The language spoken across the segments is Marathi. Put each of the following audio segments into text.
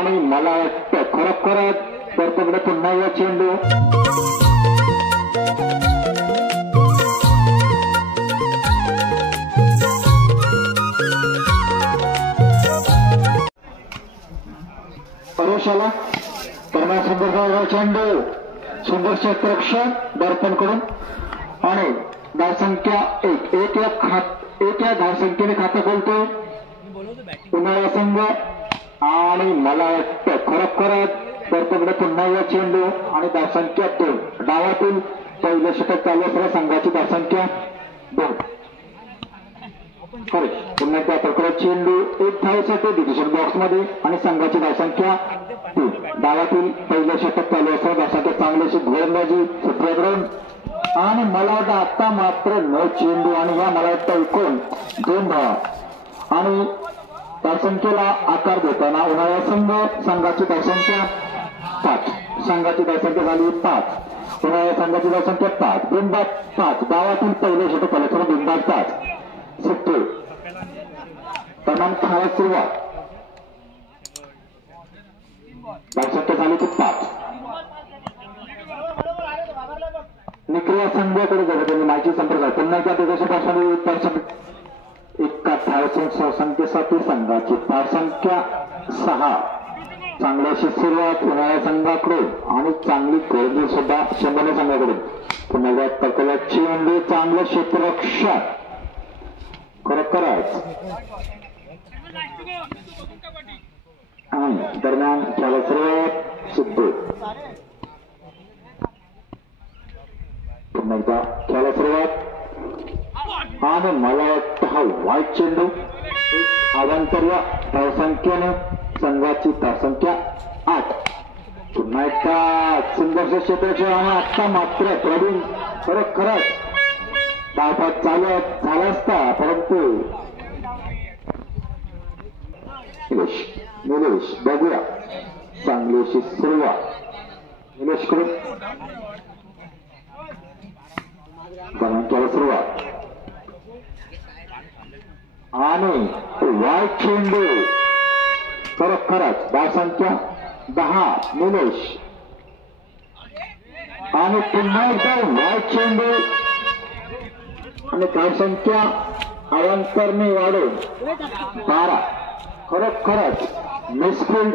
आणि मला वाटतं खरोखरच त्याच्याकडे पुन्हा या चेंडू परोशाला दरम्यान सुंदर चेंडू सुंदर क्षेत्ररक्षण दर्पण करून आणि धावसंख्या एक या धावसंख्येने खातं खोलतो उन्हाळा संघ आणि मला वाटतं खरोखरच दर्पणकडे पुन्हा या चेंडू आणि धावसंख्या 2 डावातील पहिलं षटक चालू असलेल्या संघाची धावसंख्या 2 पुन्हा त्या प्रकारे चेंडू एक धावेसाठी डिजिटल बॉक्स मध्ये आणि संघाची धावसंख्या 3 डावातील पहिलं षटक चालू असलेल्या धावसंख्या चांगलीशी गोलंदाजी सूत्रग्रहण आणि मला वाटतं आता मात्र 9 चेंडू आणि या मला वाटतं एकूण 2 धावा आणि धावसंख्येला आकार देताना उन्हाळा संघ संघाची धावसंख्या 5 संघाची धावसंख्या झाली 5 उन्हाळ्या संघाची धावसंख्या 5 बिनबाद 5 डावातील पहिले षटक आले तर बिनबाद 5 सुट्टी दरम्यान खेळाला सुरुवात धावसंख्या झाली की 5 निक्रिया संघाकडे जर त्यांनी माहिती संपर्क पुन्हा एकदा दिवसापासून एका धावसंख्येसाठी संघाची धावसंख्या 6 चांगल्याशी सुरुवात उन्हाळ्या संघाकडून आणि चांगली गोलंदाजी सुद्धा शंभर संघाकडून पुन्हा एकदा तकला चेंडू चांगलं क्षेत्ररक्षण खरोखरच आणि दरम्यान खेळाला सुरुवात सिद्धू पुन्हा एकदा खेळाला सुरुवात आणि मला वाटतं हा वाईट चेंडू एक अवांतर्य धावसंख्येने संघाची धावसंख्या 8 पुन्हा एकदा सुंदरशा क्षेत्राचे आणि आता मात्र प्रवीण खरोखरच धावपात चालू झाला असता परंतु निलेश बघूया चांगलीशी सुरुवात निलेश कडून सुरुवात आणि वाईट चेंडू खरोखरच धावसंख्या 10 निलेश आणि पुन्हा एकदा वाईट चेंडू आणि धावसंख्या अवांतरने वाढून 12 खरोखरच मिसफिल्ड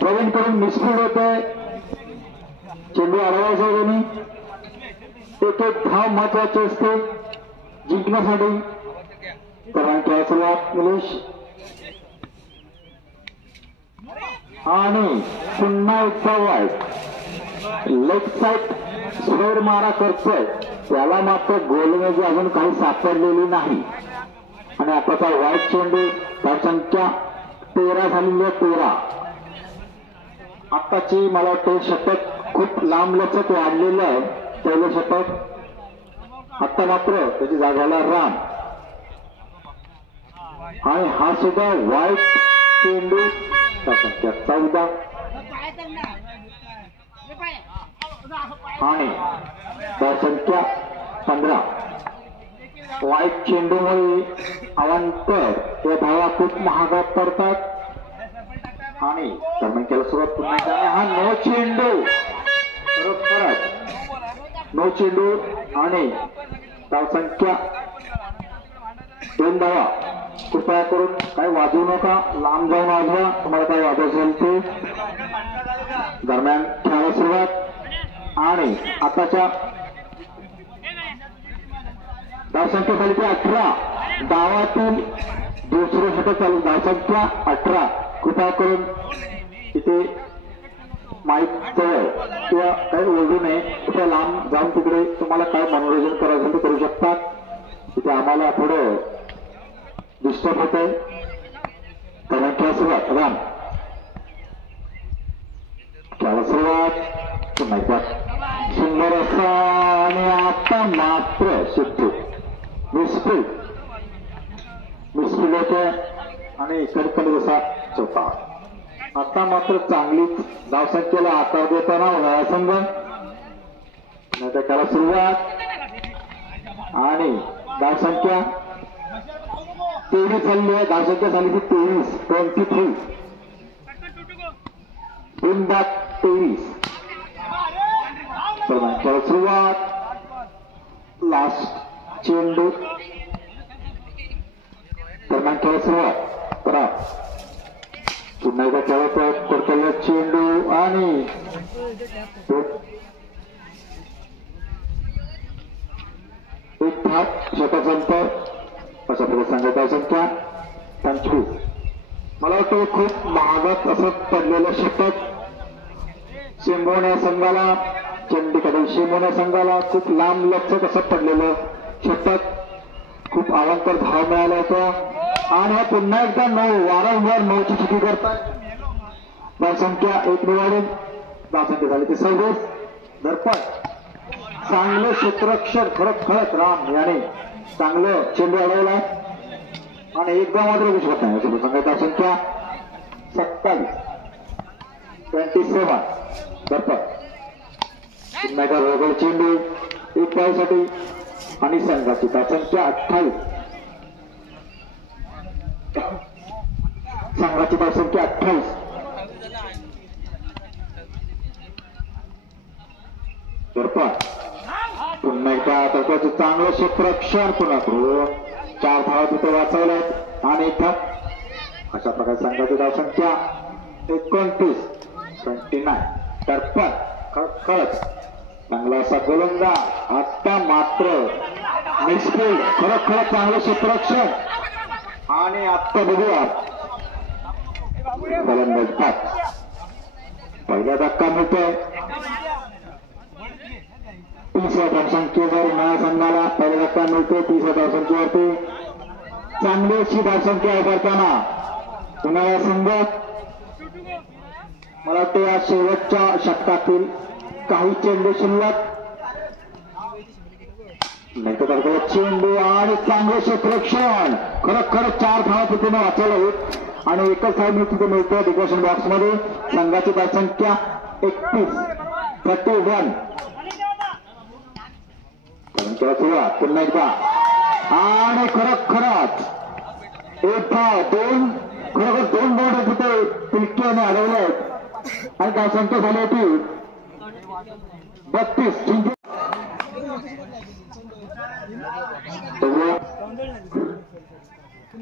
प्रवीण कडून मिसफिल्ड होतोय चेंडू अडवायचा दोन्ही एक धाव महत्वाची असते जिंकण्यासाठी तर सुरुवात निलेश आणि पुन्हा एकदा वाईट लेग साईड स्लोर मारा करतोय त्याला मात्र गोलंदाजी अजून काही सापडलेली नाही आणि आताचा वाईट चेंडू धावसंख्या 13 झालेली आहे 13 आताची मला वाटतं षटक खूप लांब लचक वाढलेलं आहे पहिलं षटक आता मात्र त्याची जागाला रान आणि हा सुद्धा वाईट चेंडू धावसंख्या 14 आणि धावसंख्या 15 वाईट चेंडूमुळे अवांतर या धावा खूप महागात पडतात आणि दरम्यान केला सुरुवात पुन्हा हा 9 चेंडू खरोखरच 9 चेंडू आणि धावसंख्या 2 धावा कृपया करून काही वाजवू नका लांब जाऊन वाजवा तुम्हाला काही वाजवायचं असेल ते दरम्यान खेळाला सुरुवात आणि आताच्या धावसंख्या झाली की 18 डावातील दुसरं षटक चालू धावसंख्या 18 कृपया करून इथे माईक जवळ किंवा काही ओढू नये कुठे लांब जाऊन तिकडे तुम्हाला काय मनोरंजन करायचं ते करू शकतात तिथे आम्हाला थोडं डिस्टर्ब होत आहे कारण खेळा सुरुवात राम खेळा सुरुवात पुन्हा एकदा सुंदर असा आणि आता मात्र सिद्धू मिसफिल्ड होते आणि कडकड जसा चौथा आता मात्र चांगलीच धावसंख्येला आकार देताना उन्हाळा संघ त्याला सुरुवात आणि धावसंख्या 23 झाली आहे धावसंख्या झाली की 23 23 23 खेळ सुरुवात लास्ट चेंडू दरम्यान खेळ सुरुवात करा पुन्हा एकदा खेळत कर्तव्य चेंडू आणि एक धाव षटक अंतर अशा प्रकारे संघाची संख्या 25. मला वाटतं खूप महागात असं पडलेलं षटक शिंबोण्या संघाला चंडीकडे शिंबोण्या संघाला खूप लांब लचक असं पडलेलं षटक खूप अवांतर धाव मिळाला होता आणि हा पुन्हा एकदा 9 वारंवार 9ची चुकी करतात. धावसंख्या 1 निवडून धावसंख्या झाली ते 26. दर्पण चांगलं क्षेत्ररक्षण खळत राम याने चांगलं चेंडू अडवला आणि एकदा मात्र विश्वास नाही संघाची संख्या 27 दर्पण पुन्हा चेंडू एक धावसाठी आणि संघाची संख्या 28. संघाची संख्या 28. दर्पण पुन्हा एकदा तर्फाचं चांगलं क्षेत्ररक्षण पुन्हा करून 4 धावा तिथे वाचवल्यात आणि इथं अशा प्रकारे संघाची धावसंख्या 29. दर्पण खळत चांगला असा गोलंदाज आता मात्र मिसफील्ड खरं चांगलं क्षेत्ररक्षण आणि आत्ता बघूया गोलंदाज पाच पहिला धक्का मिळतोय 30 धावसंख्येवर नव्या संघाला पहिला धक्का मिळतो 30 धावसंख्येवरती चांगली अशी धावसंख्या उभारताना पुन्हा संघ मला वाटतं या शेवटच्या षटकातील काही चेंडू शिल्लक चेंडू आणि चांगलं क्षेत्ररक्षण खरं 4 धावा तिथे वाचवलं होत आणि एकच धाव मी तिथे मिळतो डिक्लेरेशन बॉक्स मध्ये संघाची धावसंख्या 31 सुरुवात पुन्हा एकदा आणि खरंच एक धाव 2 बोर्ड तिथे पिलक्याने अडवले आहेत आणि धावसंख्या झाली होती 32.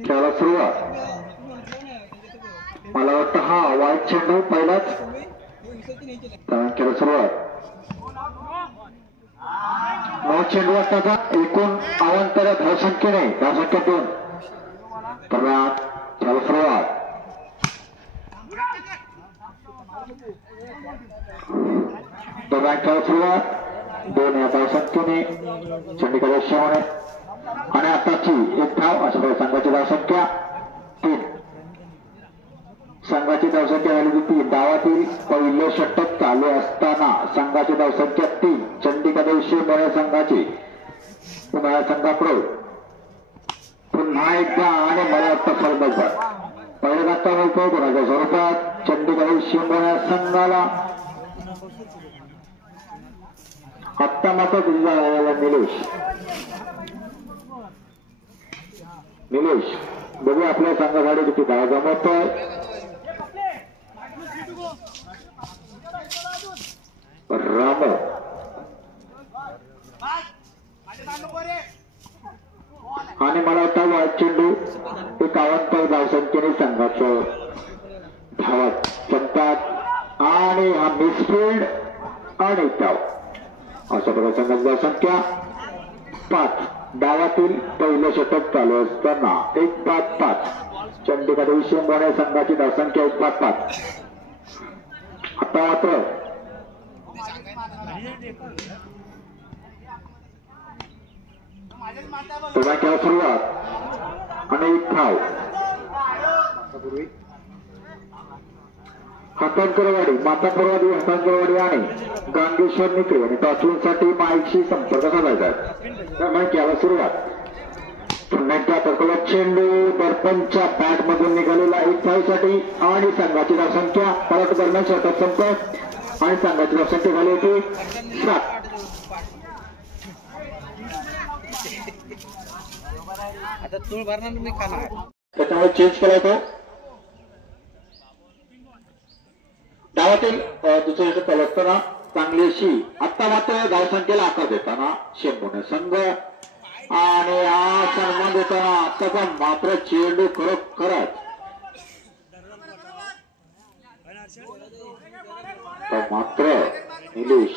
खेळाला सुरुवात मला वाटतं हा वाईट चेंडू पहिलाच खेळ सुरुवात 9 चेंडू असताना एकूण अवांतर धावसंख्येने धावसंख्या 2. खेळ सुरुवात खेळ सुरुवात 2 या धावसंख्येने चंडीगड शिवणे आणि आताची एक धाव अशा प्रकारे संघाची धावसंख्या 3. संघाची धावसंख्या झाली होती 3. डावातील पहिले षटक चालू असताना संघाची धावसंख्या 3. चंडीगड शिवणे संघाची पुन्हा संघाकडे पुन्हा एकदा आणि मला वाटतं फलंदाज पहिला धक्का मिळतो कोणाच्या स्वरूपात चंडीगड शिवणे संघाला आत्ता मात्र निलेश बघू आपल्या संघासाठी किती धावा जमवतोय. राम आणि मला वाटतं वाईट चेंडू 51 धावसंख्येने संघाचं धावा जमतात आणि हा मिसफील्ड आणि धाव अशा प्रकारे संघाची धावसंख्या 5. डावातील पहिलं षटक चालू असताना 1-5-5 चंडीगड शिवणे संघाची धावसंख्या 1-5-5. आता मात्र खेळ सुरुवात आणि एक धाव हातांकरवाडी आणि गांगेश्वर निकळे आणि टॉचविनसाठी माईकशी संपर्क साधायचा त्यामुळे खेळाला सुरुवात पुन्हा एकदा तर्कला चेंडू दर्पणच्या बॅट मधून निघालेला 1 धावसाठी आणि संघाची धावसंख्या परत दरम्यान षटक संपत आणि संघाची धावसंख्या झाली होती 7. त्याच्यामुळे चेंज केला तो डावातील दुसरी षटक चालू असताना चांगली अशी आता मात्र धावसंख्येला आकार देताना शेंबूने संघ आणि हा सन्मान देताना आताचा मात्र चेंडू खरोखरच मात्र निलेश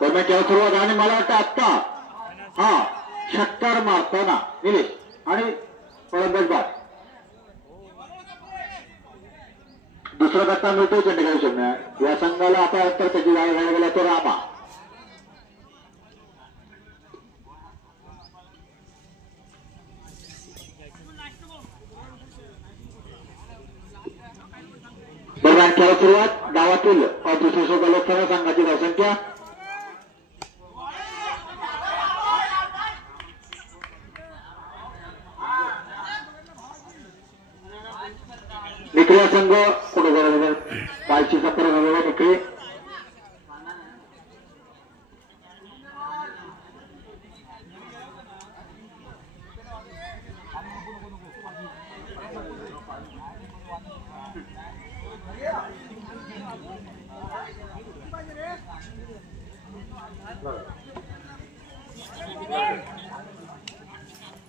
दरम्यानच्या सुरुवात आणि मला वाटतं आत्ता हा षटकार मारताना निलेश आणि फलंदाज बाद दुसरा करता मिळतो चंडीगड शम्या या संघाला आता तर त्याची जागा घ्यायला गेला तो रामा दरम्यान खेळ सुरुवात डावातील दुसरी षटक असताना संघाची धावसंख्या निकळ्या संघ कुठे पायची सत्तर झालेला निकळे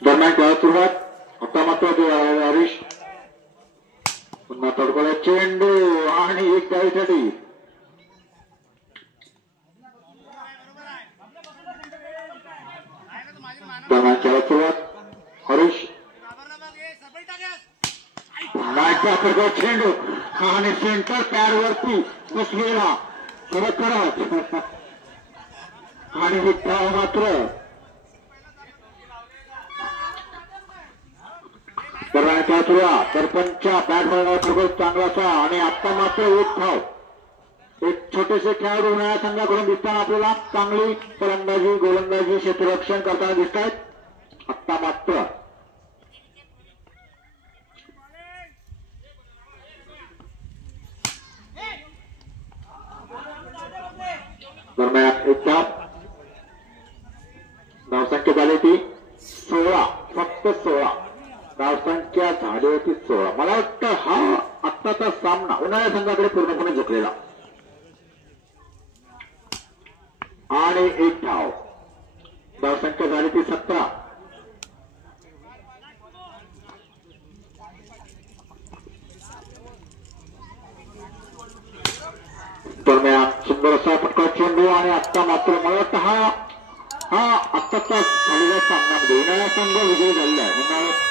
दरम्यान खेळ सुरुवात आता मात्र हरीश पुन्हा तडकोला चेंडू आणि एक धावेसाठी दरम्यान खेळात सुरुवात हरीश पुन्हा चेंडू आणि सेंटर पॅड वरती बसलेला खरोखरच आणि एक धाव मात्र दरम्यान सुरुवात सरपंचच्या बॅटबॉलवर चांगलासा आणि आता मात्र एक धाव एक छोटेसे खेळाडू नव्या संघाकडून दिसताना आपल्याला चांगली फलंदाजी गोलंदाजी क्षेत्ररक्षण करताना दिसत आहेत आत्ता मात्र दरम्यान एक धावसंख्या झाली ती 16 फक्त 16 धावसंख्या झाली होती 16 मला वाटतं हा आत्ताचा सामना उन्हाळ्या संघाकडे पूर्णपणे झुकलेला आणि एक धाव धावसंख्या झाली ती 17 दरम्यान सुंदर असा फटका चेंडू आणि आत्ता मात्र मला वाटतं हा आत्ताचा झालेल्या सामन्यामध्ये उन्हाळ्या संघ विजयी झालेला आहे